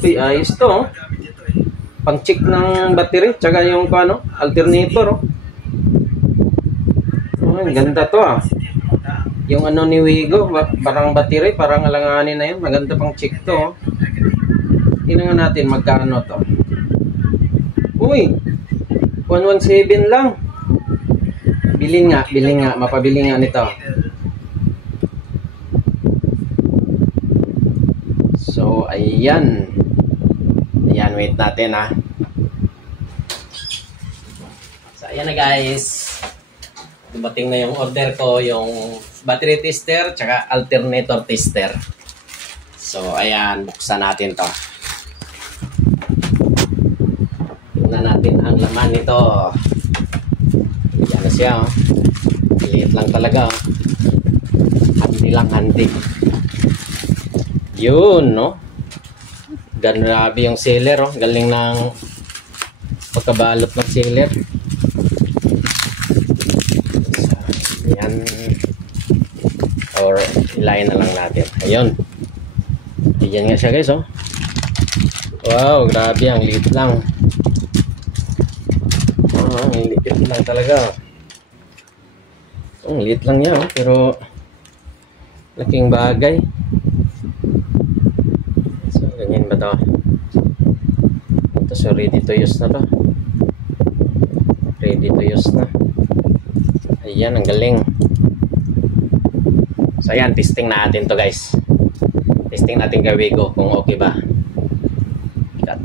Uy, ayos to. Oh. Pang-check ng battery, tsaka yung ano, alternator. Oh. Oh, ganda to ah. Yung ano ni Wigo, parang battery, parang alanganin na yun. Maganda pang check to. Oh. Tingnan natin magkano to. Uy, 117 lang. Bilhin nga, mapabili nga nito. So, ayan. Ayan, wait natin ha. So, ayan na guys. Dumating na yung order ko, yung battery tester, tsaka alternator tester. So, ayan, buksan natin to. Tignan natin ang laman nito. Ayan na siya, oh. Liit lang talaga, oh. Handy lang, handy. Yun, no? Grabe yung sealer, oh. Galing ng pagkabalot ng sealer. So, yan. Or ilayin na lang natin. Ayun. Ayan nga siya guys, oh. Wow, grabe. Ang liit lang. Oh, ang liit lang talaga. Ang liit lang yan, oh. Pero laking bagay. Ganyan ba ito? Ito, so ready to use na to. Ready to use na. Ayan, ang galing. So ayan, testing natin to guys. Testing natin kay Wigo kung okay ba. Cut.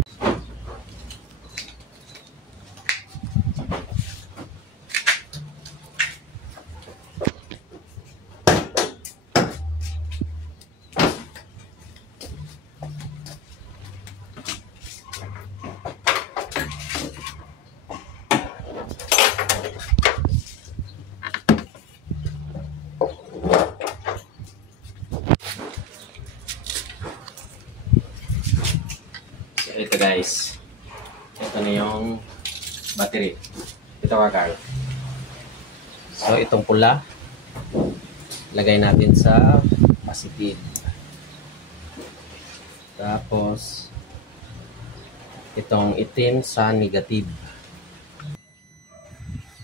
Ito guys, ito na yung battery. Ito kakal. So itong pula, lagay natin sa positive. Tapos itong itim sa negative.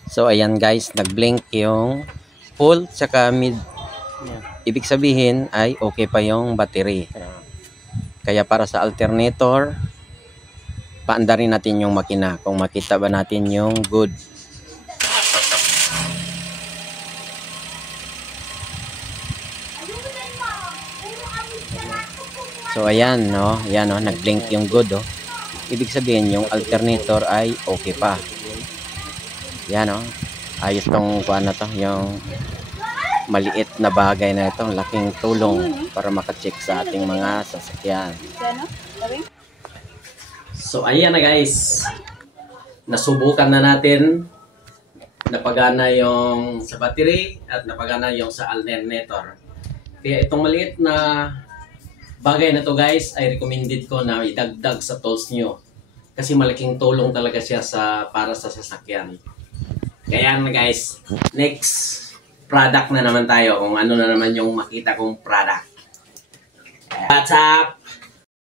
So ayan guys, nag-blink yung full tsaka mid. Ibig sabihin ay okay pa yung battery. Kaya para sa alternator, paandarin natin yung makina kung makita ba natin yung good. So ayan, no, ayan, no, nag-blink yung good, oh. Ibig sabihin yung alternator ay okay pa. Yan, no, ayos tong kuan na to, yung maliit na bagay na ito, laking tulong para maka-check sa ating mga sasakyan. So ayan na guys, nasubukan na natin, napagana yung sa battery at napagana yung sa alternator. Kaya itong maliit na bagay na to guys ay recommended ko na idagdag sa tools nyo. Kasi malaking tulong talaga siya para sa sasakyan. Kaya na guys, next product na naman tayo kung ano na naman yung makita kong product. What's up?